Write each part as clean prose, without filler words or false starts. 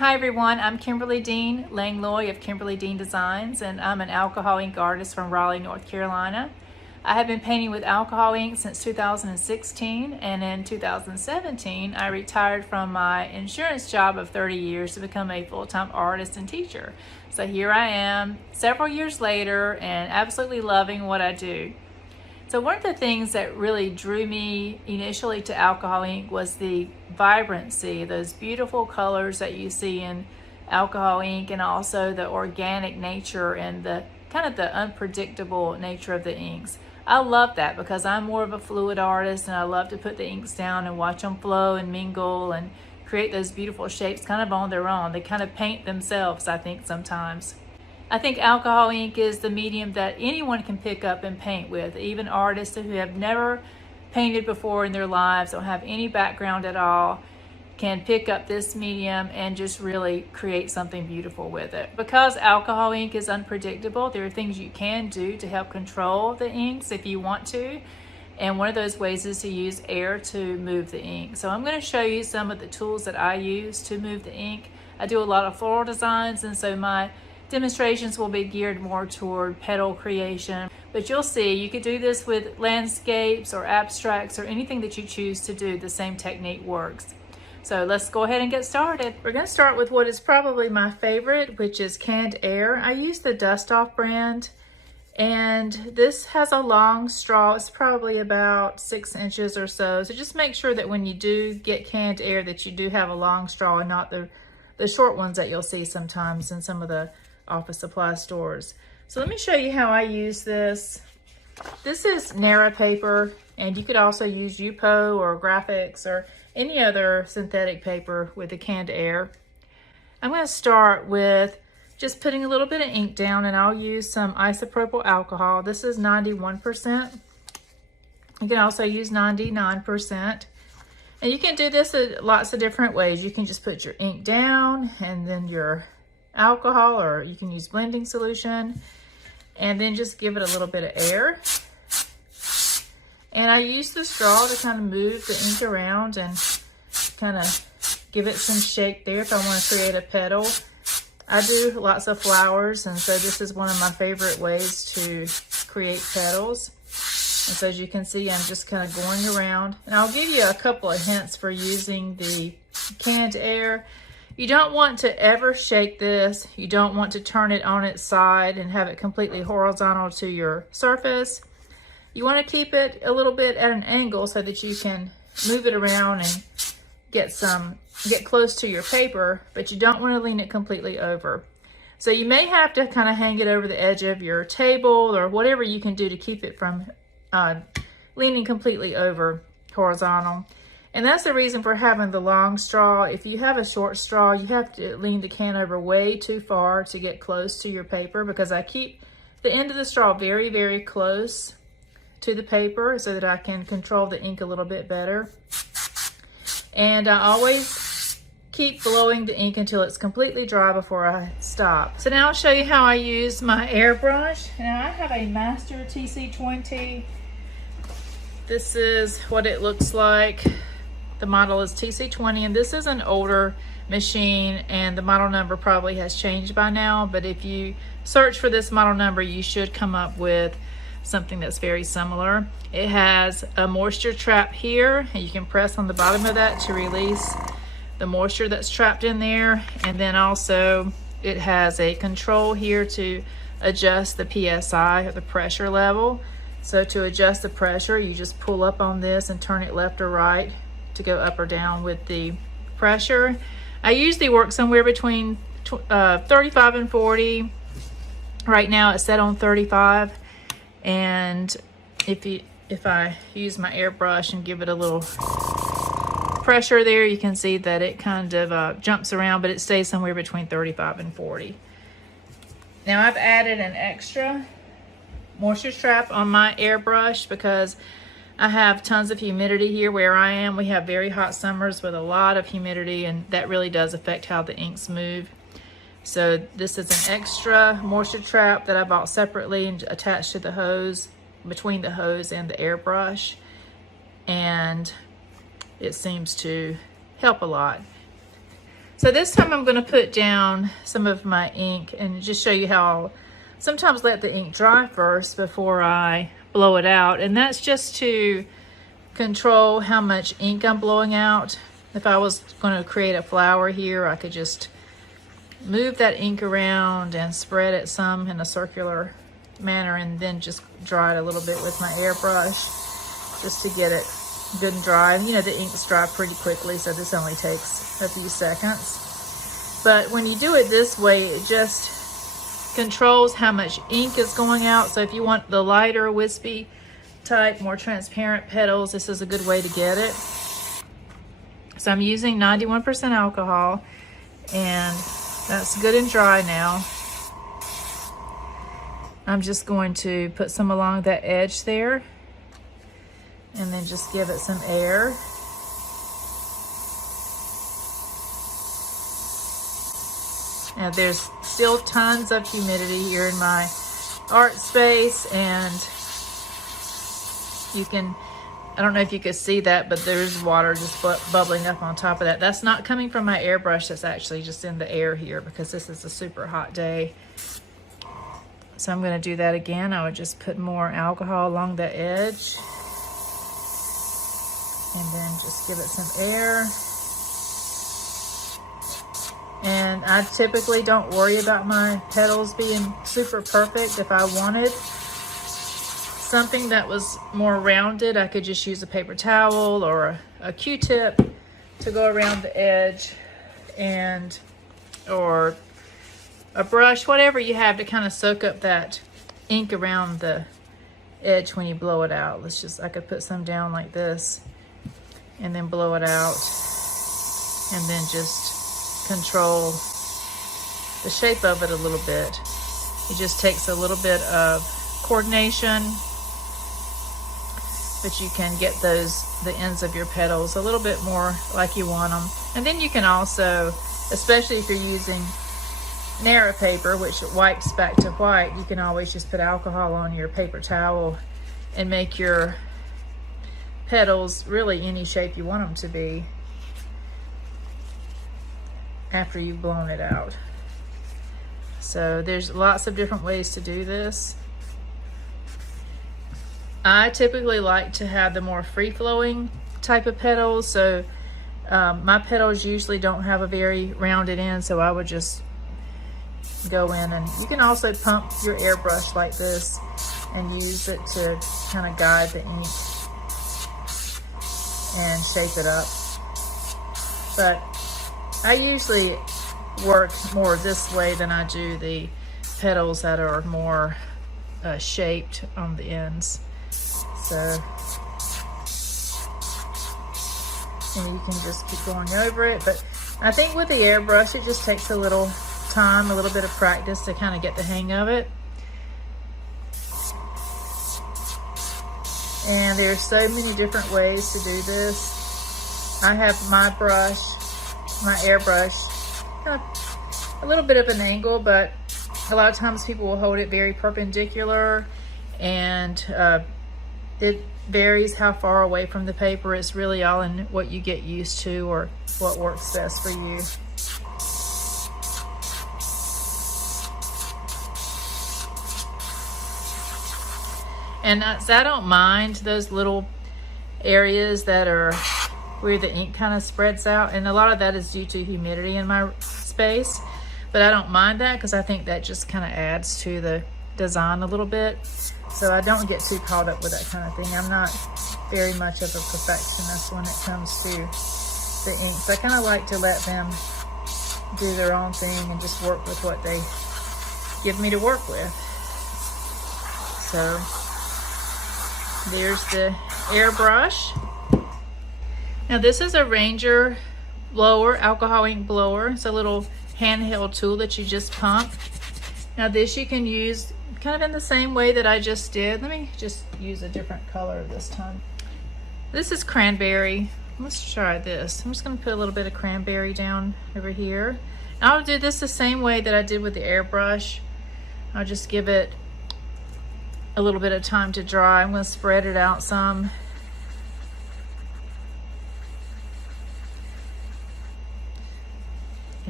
Hi everyone, I'm Kimberly Deene, LANGLOIS of Kimberly Deene Designs, and I'm an alcohol ink artist from Raleigh, North Carolina. I have been painting with alcohol ink since 2016, and in 2017 I retired from my insurance job of 30 years to become a full-time artist and teacher. So here I am several years later and absolutely loving what I do. So one of the things that really drew me initially to alcohol ink was the vibrancy, those beautiful colors that you see in alcohol ink, and also the organic nature and the kind of the unpredictable nature of the inks. I love that because I'm more of a fluid artist and I love to put the inks down and watch them flow and mingle and create those beautiful shapes kind of on their own. They kind of paint themselves, I think, sometimes. I think alcohol ink is the medium that anyone can pick up and paint with. Even artists who have never painted before in their lives, don't have any background at all, can pick up this medium and just really create something beautiful with it. Because alcohol ink is unpredictable, there are things you can do to help control the inks if you want to. And one of those ways is to use air to move the ink. So I'm going to show you some of the tools that I use to move the ink. I do a lot of floral designs, and so my demonstrations will be geared more toward petal creation, but you'll see you could do this with landscapes or abstracts or anything that you choose to do. The same technique works. So let's go ahead and get started. We're going to start with what is probably my favorite, which is canned air. I use the Dust Off brand, and this has a long straw. It's probably about 6 inches or so. So just make sure that when you do get canned air that you do have a long straw and not the short ones that you'll see sometimes in some of the office supply stores. So let me show you how I use this. This is Narra paper, and you could also use UPO or graphics or any other synthetic paper with the canned air. I'm going to start with just putting a little bit of ink down, and I'll use some isopropyl alcohol. This is 91%. You can also use 99%. And you can do this lots of different ways. You can just put your ink down and then your alcohol, or you can use blending solution, and then just give it a little bit of air. And I use the straw to kind of move the ink around and kind of give it some shape there if I want to create a petal. I do lots of flowers, and so this is one of my favorite ways to create petals. And so as you can see, I'm just kind of going around, and I'll give you a couple of hints for using the canned air. You don't want to ever shake this. You don't want to turn it on its side and have it completely horizontal to your surface. You want to keep it a little bit at an angle so that you can move it around and get close to your paper, but you don't want to lean it completely over. So you may have to kind of hang it over the edge of your table or whatever you can do to keep it from leaning completely over horizontal. And that's the reason for having the long straw. If you have a short straw, you have to lean the can over way too far to get close to your paper, because I keep the end of the straw very, very close to the paper so that I can control the ink a little bit better. And I always keep blowing the ink until it's completely dry before I stop. So now I'll show you how I use my airbrush. Now I have a Master TC20. This is what it looks like. The model is TC20, and this is an older machine, and the model number probably has changed by now, but if you search for this model number, you should come up with something that's very similar. It has a moisture trap here, and you can press on the bottom of that to release the moisture that's trapped in there. And then also it has a control here to adjust the PSI, or the pressure level. So to adjust the pressure, you just pull up on this and turn it left or right to go up or down with the pressure. I usually work somewhere between 35 and 40. Right now it's set on 35, and if I use my airbrush and give it a little pressure there, you can see that it kind of jumps around, but it stays somewhere between 35 and 40. Now I've added an extra moisture trap on my airbrush because I have tons of humidity here where I am. We have very hot summers with a lot of humidity, and that really does affect how the inks move. So this is an extra moisture trap that I bought separately and attached to the hose, between the hose and the airbrush, and it seems to help a lot. So this time I'm going to put down some of my ink and just show you how I'll sometimes let the ink dry first before I blow it out. And that's just to control how much ink I'm blowing out. If I was going to create a flower here, I could just move that ink around and spread it some in a circular manner and then just dry it a little bit with my airbrush just to get it good and dry. You know, the inks dry pretty quickly, so this only takes a few seconds. But when you do it this way, it just controls how much ink is going out. So if you want the lighter, wispy type, more transparent petals, this is a good way to get it. So I'm using 91% alcohol, and that's good and dry now. I'm just going to put some along that edge there and then just give it some air. Now there's still tons of humidity here in my art space, and you can, I don't know if you could see that, but there's water just bubbling up on top of that. That's not coming from my airbrush, that's actually just in the air here because this is a super hot day. So I'm going to do that again. I would just put more alcohol along the edge and then just give it some air. And I typically don't worry about my petals being super perfect. If I wanted something that was more rounded, I could just use a paper towel or a Q-tip to go around the edge, and or a brush, whatever you have to kind of soak up that ink around the edge when you blow it out. Let's just, I could put some down like this and then blow it out and then just control the shape of it a little bit. It just takes a little bit of coordination, but you can get the ends of your petals a little bit more like you want them. And then you can also, especially if you're using narrow paper, which wipes back to white, you can always just put alcohol on your paper towel and make your petals really any shape you want them to be after you've blown it out. So there's lots of different ways to do this. I typically like to have the more free-flowing type of petals, so my petals usually don't have a very rounded end, so I would just go in, and you can also pump your airbrush like this and use it to kind of guide the ink and shape it up. But I usually work more this way than I do the petals that are more shaped on the ends. So, and you can just keep going over it. But I think with the airbrush, it just takes a little time, a little bit of practice to kind of get the hang of it. And there's so many different ways to do this. I have my brush, my airbrush, kind of a little bit of an angle, but a lot of times people will hold it very perpendicular, and it varies how far away from the paper. It's really all in what you get used to or what works best for you. And I don't mind those little areas that are where the ink kind of spreads out, and a lot of that is due to humidity in my space, but I don't mind that because I think that just kind of adds to the design a little bit. So I don't get too caught up with that kind of thing. I'm not very much of a perfectionist when it comes to the inks. I kind of like to let them do their own thing and just work with what they give me to work with. So there's the airbrush. Now this is a Ranger blower, alcohol ink blower. It's a little handheld tool that you just pump. Now this you can use kind of in the same way that I just did. Let me just use a different color this time. This is cranberry. Let's try this. I'm just going to put a little bit of cranberry down over here. I'll do this the same way that I did with the airbrush. I'll just give it a little bit of time to dry. I'm going to spread it out some.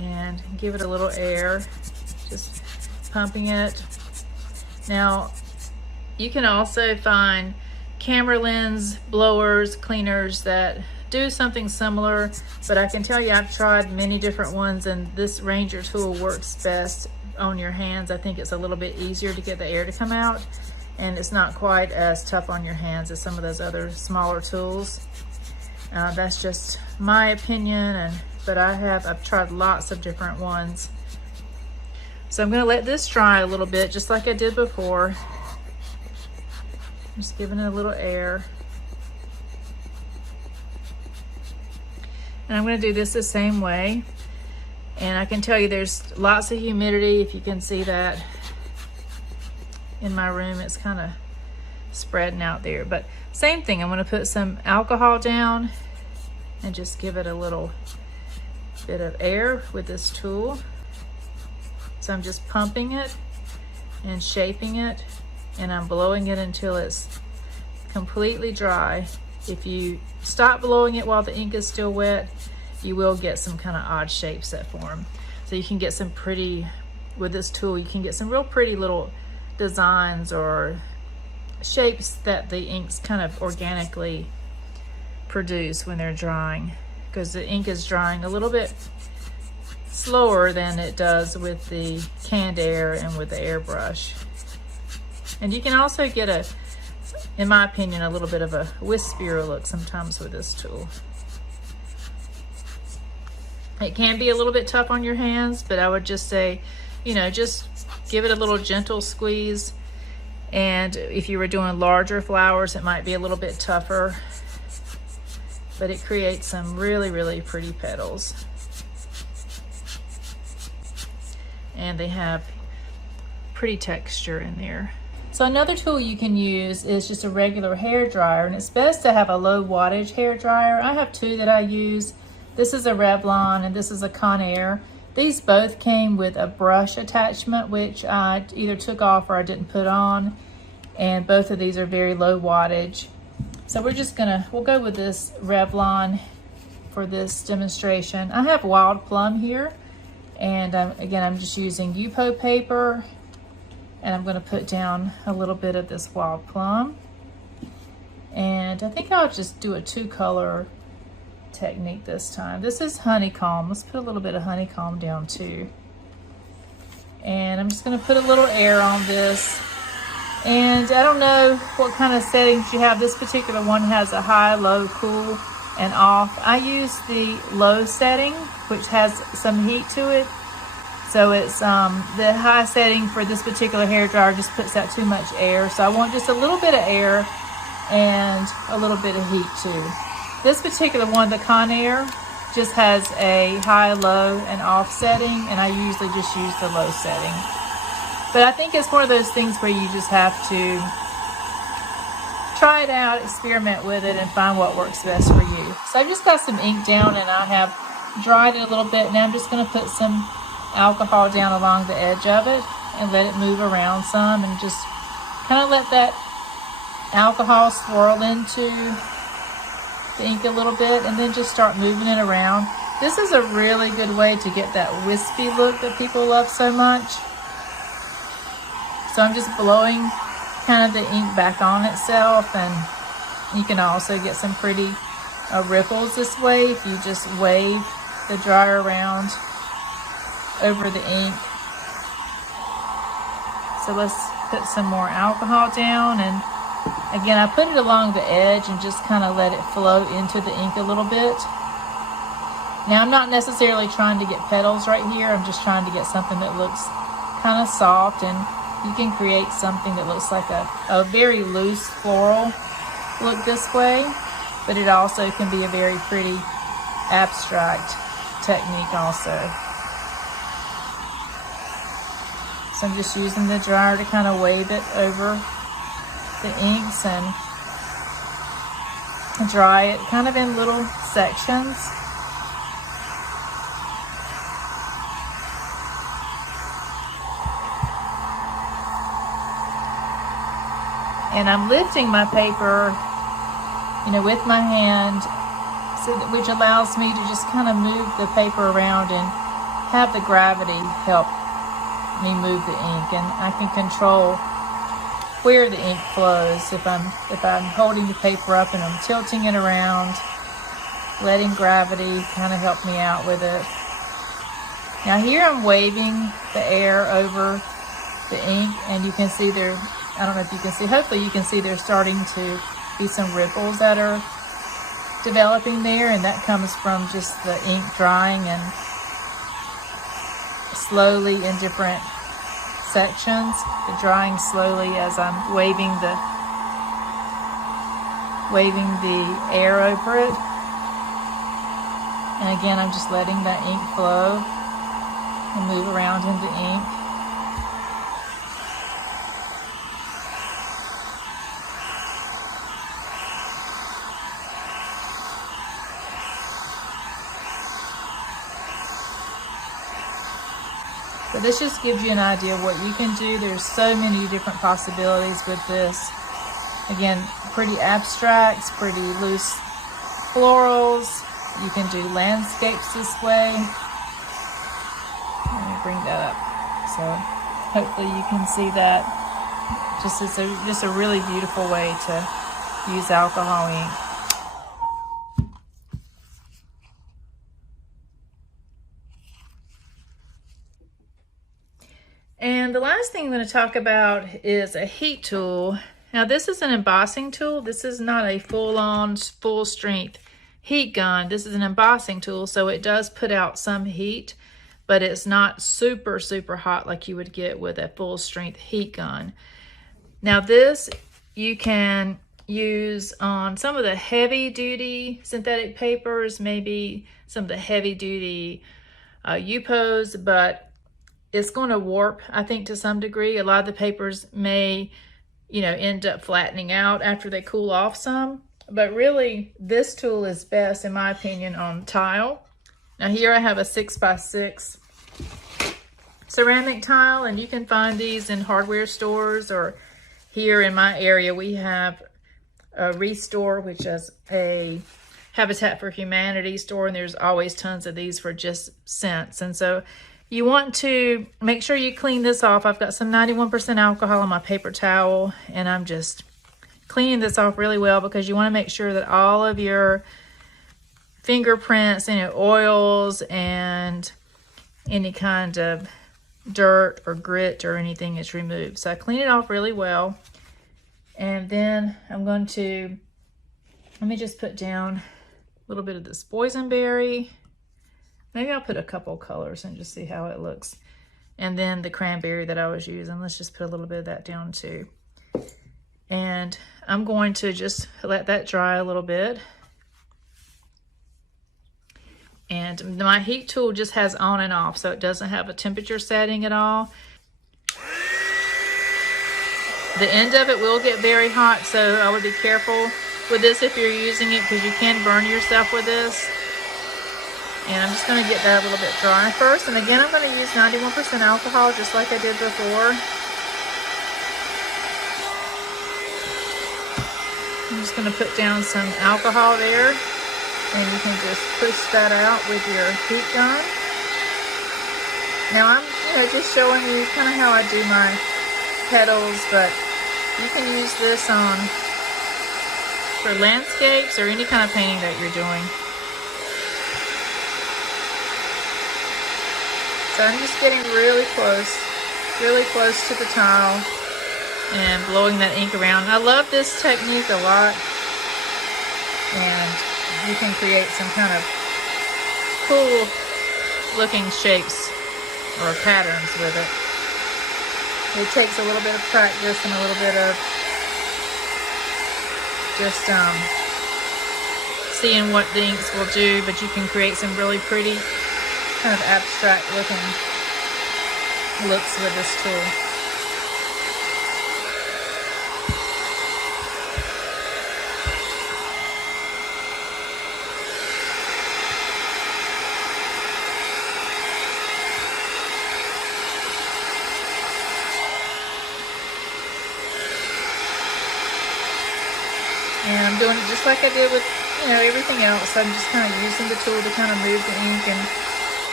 give it a little air, just pumping it. Now, you can also find camera lens blowers, cleaners that do something similar, but I can tell you I've tried many different ones, and this Ranger tool works best on your hands. I think it's a little bit easier to get the air to come out, and it's not quite as tough on your hands as some of those other smaller tools. That's just my opinion, but I've tried lots of different ones. So I'm going to let this dry a little bit, just like I did before. Just giving it a little air. And I'm going to do this the same way. And I can tell you there's lots of humidity, if you can see that. In my room, it's kind of spreading out there. But same thing, I'm going to put some alcohol down and just give it a little bit of air with this tool. So I'm just pumping it and shaping it, and I'm blowing it until it's completely dry. If you stop blowing it while the ink is still wet, you will get some kind of odd shapes that form. So you can get some pretty, with this tool, you can get some real pretty little designs or shapes that the inks kind of organically produce when they're drying, because the ink is drying a little bit slower than it does with the canned air and with the airbrush. And you can also get in my opinion, a little bit of a wispier look sometimes with this tool. It can be a little bit tough on your hands, but I would just say, just give it a little gentle squeeze. And if you were doing larger flowers, it might be a little bit tougher, but it creates some really, really pretty petals. And they have pretty texture in there. So another tool you can use is just a regular hair dryer, and it's best to have a low wattage hair dryer. I have two that I use. This is a Revlon and this is a Conair. These both came with a brush attachment, which I either took off or I didn't put on. And both of these are very low wattage. So we'll go with this Revlon for this demonstration. I have Wild Plum here. And again, I'm just using Yupo paper, and I'm going to put down a little bit of this Wild Plum. And I think I'll just do a 2-color technique this time. This is Honeycomb. Let's put a little bit of Honeycomb down too. And I'm just going to put a little air on this. And I don't know what kind of settings you have. This particular one has a high, low, cool, and off. I use the low setting, which has some heat to it. So it's the high setting for this particular hair dryer just puts out too much air. So I want just a little bit of air and a little bit of heat too. This particular one, the Conair, just has a high, low, and off setting, and I usually just use the low setting. But I think it's one of those things where you just have to try it out, experiment with it, and find what works best for you. So I've just got some ink down, and I have dried it a little bit. Now I'm just going to put some alcohol down along the edge of it and let it move around some, and just kind of let that alcohol swirl into the ink a little bit, and then just start moving it around. This is a really good way to get that wispy look that people love so much. So I'm just blowing kind of the ink back on itself, and you can also get some pretty ripples this way if you just wave the dryer around over the ink. So let's put some more alcohol down, and again, I put it along the edge and just kind of let it flow into the ink a little bit. Now, I'm not necessarily trying to get petals right here. I'm just trying to get something that looks kind of soft, and you can create something that looks like a very loose floral look this way, but it also can be a very pretty abstract technique also. So I'm just using the dryer to kind of wave it over the inks and dry it kind of in little sections. And I'm lifting my paper, with my hand, which allows me to just kind of move the paper around and have the gravity help me move the ink, and I can control where the ink flows. If I'm holding the paper up and I'm tilting it around, letting gravity kind of help me out with it. Now here I'm waving the air over the ink, and you can see there, I don't know if you can see, hopefully you can see there's starting to be some ripples that are developing there, and that comes from just the ink drying and slowly in different sections, drying slowly as I'm waving the air over it. And again, I'm just letting that ink flow and move around in the ink. But this just gives you an idea of what you can do. There's so many different possibilities with this. Again, pretty abstracts, pretty loose florals. You can do landscapes this way. Let me bring that up. So hopefully you can see that. Just a really beautiful way to use alcohol ink. And the last thing I'm going to talk about is a heat tool. Now this is an embossing tool. This is not a full-on, full-strength heat gun. This is an embossing tool, so it does put out some heat, but it's not super, super hot like you would get with a full-strength heat gun. Now this you can use on some of the heavy-duty synthetic papers, maybe some of the heavy-duty UPOs, but it's going to warp, I think, to some degree. A lot of the papers may, end up flattening out after they cool off some. But really, this tool is best, in my opinion, on tile. Now here I have a 6x6 ceramic tile, and you can find these in hardware stores, or here in my area we have a Restore, which is a Habitat for Humanity store, and there's always tons of these for just cents. And so you want to make sure you clean this off. I've got some 91% alcohol on my paper towel, and I'm just cleaning this off really well because you want to make sure that all of your fingerprints, any oils, and any kind of dirt or grit or anything is removed. So I clean it off really well. And then I'm going to, let me just put down a little bit of this boysenberry. Maybe I'll put a couple colors and just see how it looks. And then the cranberry that I was using, let's just put a little bit of that down too. And I'm going to just let that dry a little bit. And my heat tool just has on and off, so it doesn't have a temperature setting at all. The end of it will get very hot, so I would be careful with this if you're using it, because you can burn yourself with this. And I'm just going to get that a little bit dry first. And again, I'm going to use 91% alcohol just like I did before. I'm just going to put down some alcohol there. And you can just push that out with your heat gun. Now I'm just showing you kind of how I do my petals, but you can use this for landscapes or any kind of painting that you're doing. So I'm just getting really close to the tile and blowing that ink around. I love this technique a lot, and you can create some kind of cool looking shapes or patterns with it. It takes a little bit of practice and a little bit of just seeing what the inks will do, but you can create some really pretty kind of abstract looking looks with this tool. And I'm doing it just like I did with everything else. I'm just kind of using the tool to kind of move the ink and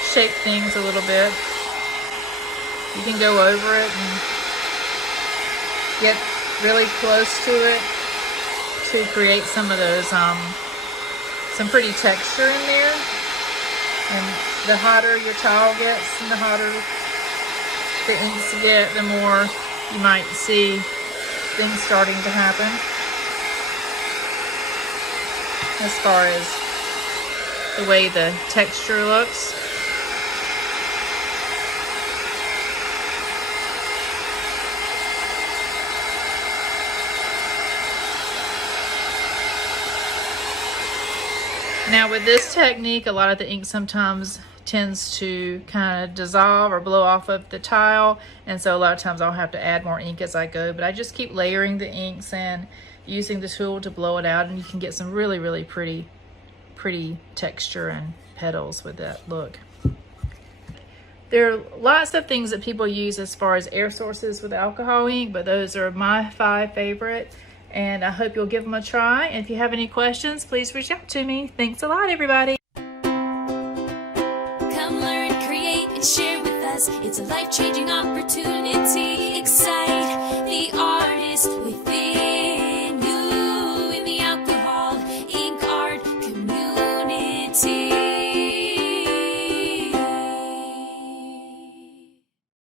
shape things a little bit. You can go over it and get really close to it to create some of those, some pretty texture in there. And the hotter your towel gets and the hotter the inks get, the more you might see things starting to happen as far as the way the texture looks. Now with this technique, a lot of the ink sometimes tends to kind of dissolve or blow off of the tile, and so a lot of times I'll have to add more ink as I go, but I just keep layering the inks and using the tool to blow it out, and you can get some really, really pretty texture and petals with that look. There are lots of things that people use as far as air sources with alcohol ink, but those are my 5 favorite. And I hope you'll give them a try. And if you have any questions, please reach out to me. Thanks a lot, everybody. Come learn, create, and share with us. It's a life-changing opportunity. Excite the artist within.